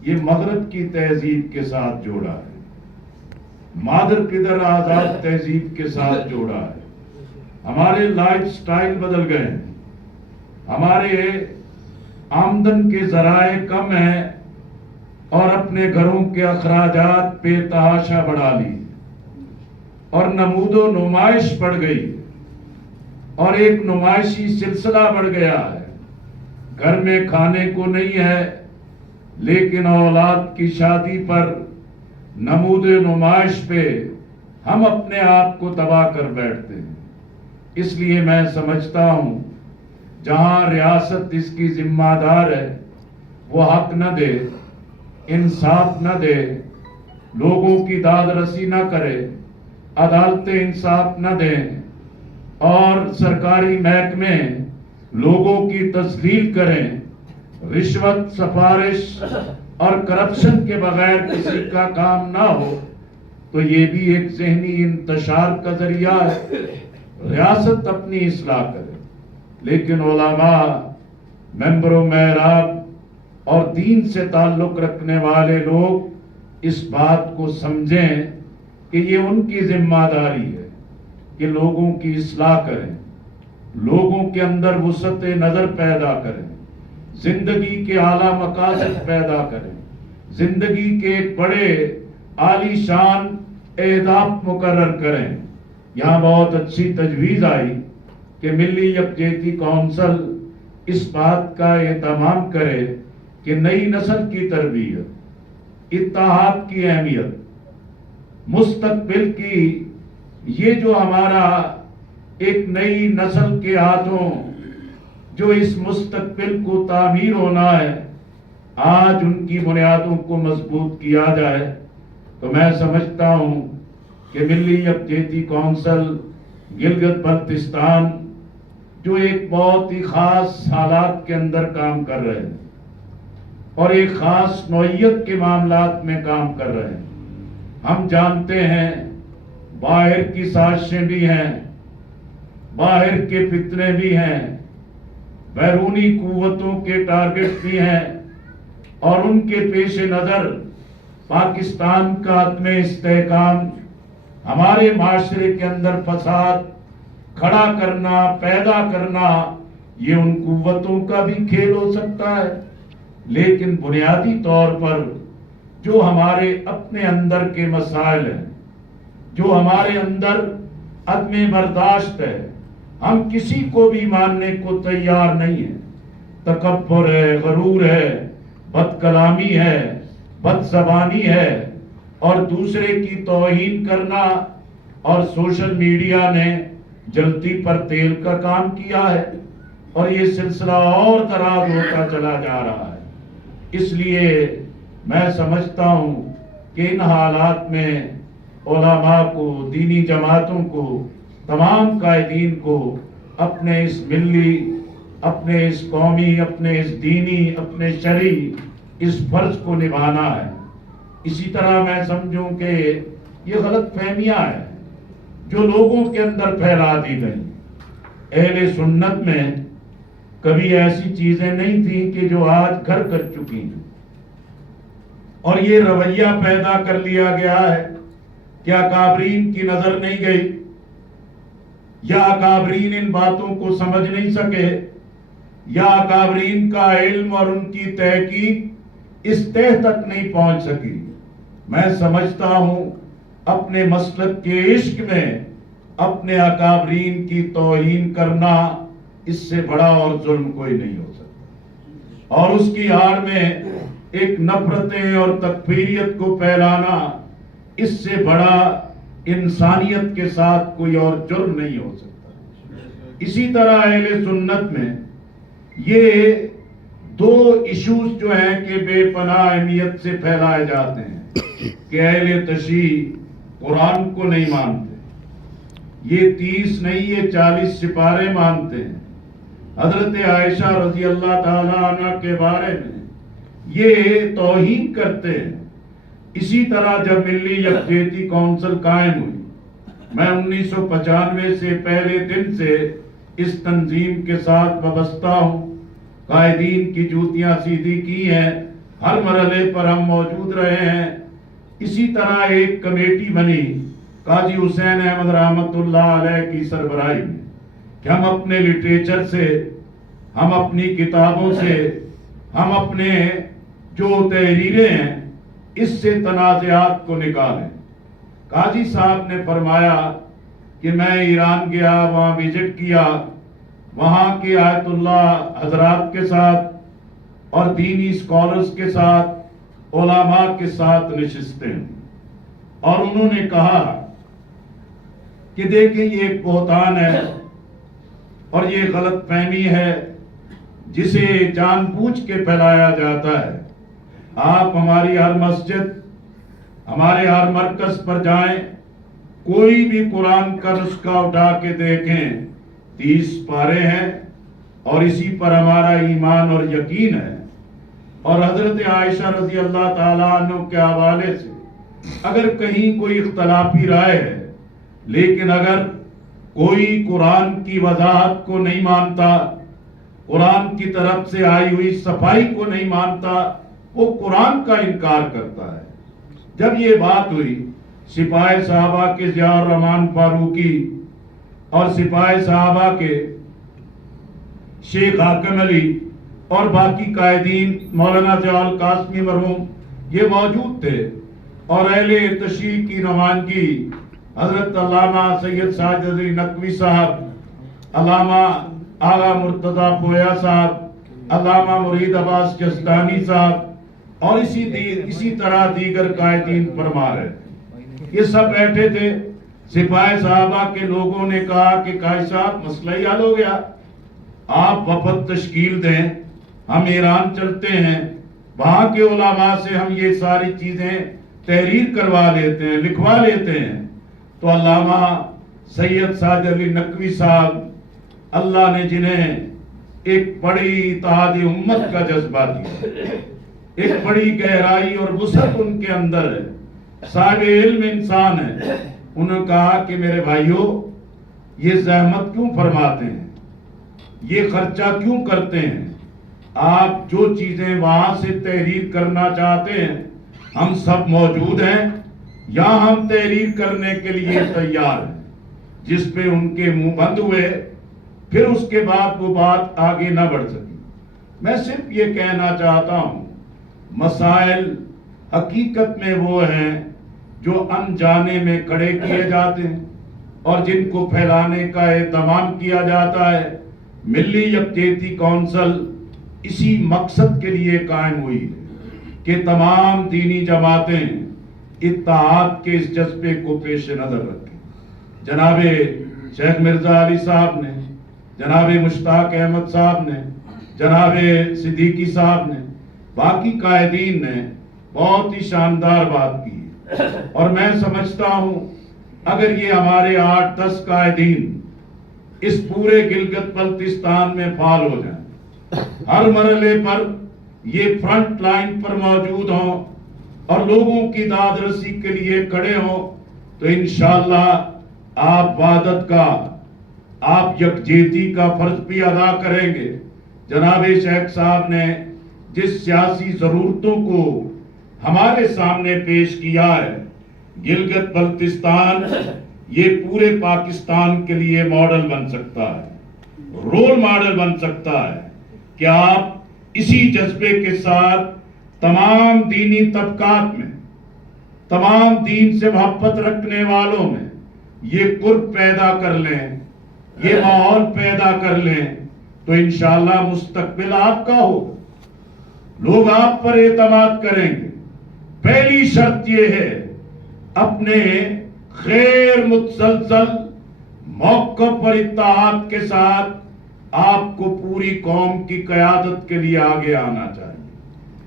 یہ مغرب کی تہذیب کے ساتھ جوڑا ہے، مادر پدر آزاد تہذیب کے ساتھ جوڑا ہے۔ ہمارے لائف سٹائل بدل گئے ہیں، ہمارے آمدن کے ذرائع کم ہیں اور اپنے گھروں کے اخراجات بے تحاشا بڑھا لی اور نمود و نمائش بڑھ گئی اور ایک نمائشی سلسلہ بڑھ گیا ہے۔ گھر میں کھانے کو نہیں ہے لیکن اولاد کی شادی پر نمود و نمائش پہ ہم اپنے آپ کو تباہ کر بیٹھتے ہیں۔ اس لیے میں سمجھتا ہوں جہاں ریاست اس کی ذمہ دار ہے وہ حق نہ دے، انصاف نہ دے، لوگوں کی داد رسی نہ کرے، عدالتیں انصاف نہ دیں اور سرکاری محکمے لوگوں کی تذلیل کریں، رشوت، سفارش اور کرپشن کے بغیر کسی کا کام نہ ہو، تو یہ بھی ایک ذہنی انتشار کا ذریعہ ہے۔ ریاست اپنی اصلاح کرے لیکن علماء، ممبر و محراب اور دین سے تعلق رکھنے والے لوگ اس بات کو سمجھیں کہ یہ ان کی ذمہ داری ہے کہ لوگوں کی اصلاح کریں، لوگوں کے اندر وسعت نظر پیدا کریں، زندگی کے اعلیٰ مقاصد پیدا کریں، زندگی کے ایک بڑے عالی شان اہداف مقرر کریں۔ یہاں بہت اچھی تجویز آئی کہ ملی یکجہتی کونسل اس بات کا اہتمام کرے کہ نئی نسل کی تربیت، اتحاد کی اہمیت، مستقبل کی یہ جو ہمارا ایک نئی نسل کے ہاتھوں جو اس مستقبل کو تعمیر ہونا ہے، آج ان کی بنیادوں کو مضبوط کیا جائے۔ تو میں سمجھتا ہوں کہ ملی یکجہتی کونسل گلگت بلتستان جو ایک بہت ہی خاص حالات کے اندر کام کر رہے ہیں اور ایک خاص نوعیت کے معاملات میں کام کر رہے ہیں۔ ہم جانتے ہیں باہر کی سازشیں بھی ہیں، باہر کے فتنے بھی ہیں، بیرونی قوتوں کے ٹارگٹ بھی ہیں اور ان کے پیش نظر پاکستان کا عدم استحکام، ہمارے معاشرے کے اندر فساد کھڑا کرنا، پیدا کرنا، یہ ان قوتوں کا بھی کھیل ہو سکتا ہے۔ لیکن بنیادی طور پر جو ہمارے اپنے اندر کے مسائل ہیں، جو ہمارے اندر عدم برداشت ہے، ہم کسی کو بھی ماننے کو تیار نہیں ہیں۔ تکبر ہے، غرور ہے، بد کلامی ہے، بد زبانی ہے اور دوسرے کی توہین کرنا، اور سوشل میڈیا نے جلتی پر تیل کا کام کیا ہے اور یہ سلسلہ اور دراز ہوتا چلا جا رہا ہے۔ اس لیے میں سمجھتا ہوں کہ ان حالات میں علماء کو، دینی جماعتوں کو، تمام قائدین کو اپنے اس ملی، اپنے اس قومی، اپنے اس دینی، اپنے شرعی اس فرض کو نبھانا ہے۔ اسی طرح میں سمجھوں کہ یہ غلط فہمیاں ہیں جو لوگوں کے اندر پھیلا دی گئی۔ اہل سنت میں کبھی ایسی چیزیں نہیں تھیں کہ جو آج گھر کر چکی ہیں، اور یہ رویہ پیدا کر لیا گیا ہے کہ اکابرین کی نظر نہیں گئی یا اکابرین ان باتوں کو سمجھ نہیں سکے یا اکابرین کا علم اور ان کی تحقیق اس تہ تک نہیں پہنچ سکی۔ میں سمجھتا ہوں اپنے مسلک کے عشق میں اپنے اکابرین کی توہین کرنا اس سے بڑا اور ظلم کوئی نہیں ہو سکتا، اور اس کی آڑ میں ایک نفرتیں اور تکفیریت کو پھیلانا اس سے بڑا انسانیت کے ساتھ کوئی اور جرم نہیں ہو سکتا۔ اسی طرح اہل سنت میں یہ دو ایشوز جو ہیں کہ بے پناہ اہمیت سے پھیلائے جاتے ہیں کہ اہل تشیع قرآن کو نہیں مانتے، یہ 30 نہیں یہ 40 سپارے مانتے ہیں، حضرت عائشہ رضی اللہ تعالی عنہ کے بارے میں یہ توہین کرتے ہیں۔ اسی طرح جب ملی یکجہتی کونسل قائم ہوئی، میں 1995 سے پہلے دن سے اس تنظیم کے ساتھ وابستہ ہوں، قائدین کی جوتیاں سیدھی کی ہیں ہر مرحلے پر ہم موجود رہے ہیں. اسی طرح ایک کمیٹی بنی قاضی حسین احمد رحمت اللہ علیہ کی سربراہی میں کہ ہم اپنے لٹریچر سے، ہم اپنی کتابوں سے، ہم اپنے جو تحریریں ہیں اس سے تنازعات کو نکالیں. قاضی صاحب نے فرمایا کہ میں ایران گیا، وہاں وزٹ کیا، وہاں کے آیت اللہ حضرات کے ساتھ اور دینی اسکالرز کے ساتھ، علماء کے ساتھ نشستیں، اور انہوں نے کہا کہ دیکھیں یہ ایک بہتان ہے اور یہ غلط فہمی ہے جسے جان بوجھ کے پھیلایا جاتا ہے. آپ ہماری ہر مسجد، ہمارے ہر مرکز پر جائیں، کوئی بھی قرآن کا نسخہ اٹھا کے دیکھیں، 30 پارے ہیں اور اسی پر ہمارا ایمان اور یقین ہے. اور حضرت عائشہ رضی اللہ تعالیٰ عنہ کے حوالے سے اگر کہیں کوئی اختلافی رائے ہے، لیکن اگر کوئی قرآن کی وضاحت کو نہیں مانتا، قرآن کی طرف سے آئی ہوئی صفائی کو نہیں مانتا، وہ قرآن کا انکار کرتا ہے. جب یہ بات ہوئی، سپاہی صحابہ کے ضیاء الرحمن فاروقی اور سپاہی صحابہ کے شیخ حاکم علی اور باقی قائدین، مولانا ضیاء القاسمی مرحوم یہ موجود تھے، اور اہل تشیع کی نمائندگی حضرت علامہ سید ساجد علی نقوی صاحب، علامہ آغا مرتضیٰ پویا صاحب، علامہ مرید عباس جزدانی صاحب اور اسی طرح دیگر قائدین فرما رہے تھے. یہ سب بیٹھے تھے. سپاہی صحابہ کے لوگوں نے کہا کہ قائد صاحب مسئلہ ہی حل ہو گیا، آپ وفد تشکیل دیں، ہم ایران چلتے ہیں، وہاں کے علماء سے ہم یہ ساری چیزیں تحریر کروا لیتے ہیں، لکھوا لیتے ہیں. تو علامہ سید ساجد علی نقوی صاحب، اللہ نے جنہیں ایک بڑی اتحاد امت کا جذبہ دیا، ایک بڑی گہرائی اور وسعت ان کے اندر ہے، صاحب علم انسان ہے، انہوں نے کہا کہ میرے بھائیوں یہ زحمت کیوں فرماتے ہیں، یہ خرچہ کیوں کرتے ہیں؟ آپ جو چیزیں وہاں سے تحریر کرنا چاہتے ہیں ہم سب موجود ہیں، یہاں ہم تحریر کرنے کے لیے تیار ہیں. جس پہ ان کے منہ بند ہوئے، پھر اس کے بعد وہ بات آگے نہ بڑھ سکی. میں صرف یہ کہنا چاہتا ہوں، مسائل حقیقت میں وہ ہیں جو انجانے میں کھڑے کیے جاتے ہیں اور جن کو پھیلانے کا اہتمام کیا جاتا ہے. ملی یکجہتی کونسل اسی مقصد کے لیے قائم ہوئی ہے کہ تمام دینی جماعتیں اتحاد کے اس جذبے کو پیش نظر رکھیں. جناب شیخ مرزا علی صاحب نے، جناب مشتاق احمد صاحب نے، جناب صدیقی صاحب نے، باقی قائدین نے بہت ہی شاندار بات کی ہے. اور میں سمجھتا ہوں اگر یہ ہمارے 8-10 قائدین اس پورے گلگت بلتستان میں فعال ہو جائیں، ہر مرحلے پر یہ فرنٹ لائن پر موجود ہوں اور لوگوں کی داد رسی کے لیے کھڑے ہوں، تو انشاءاللہ آپ وحدت کا، آپ یکجہتی کا فرض بھی ادا کریں گے. جناب شیخ صاحب نے جس سیاسی ضرورتوں کو ہمارے سامنے پیش کیا ہے، گلگت بلتستان یہ پورے پاکستان کے لیے ماڈل بن سکتا ہے، رول ماڈل بن سکتا ہے کہ آپ اسی جذبے کے ساتھ تمام دینی طبقات میں، تمام دین سے محبت رکھنے والوں میں یہ قرب پیدا کر لیں، یہ ماحول پیدا کر لیں، تو انشاءاللہ مستقبل آپ کا ہوگا، لوگ آپ پر اعتماد کریں گے. پہلی شرط یہ ہے اپنے غیر متزلزل موقف اور اتحاد کے ساتھ آپ کو پوری قوم کی قیادت کے لیے آگے آنا چاہیے.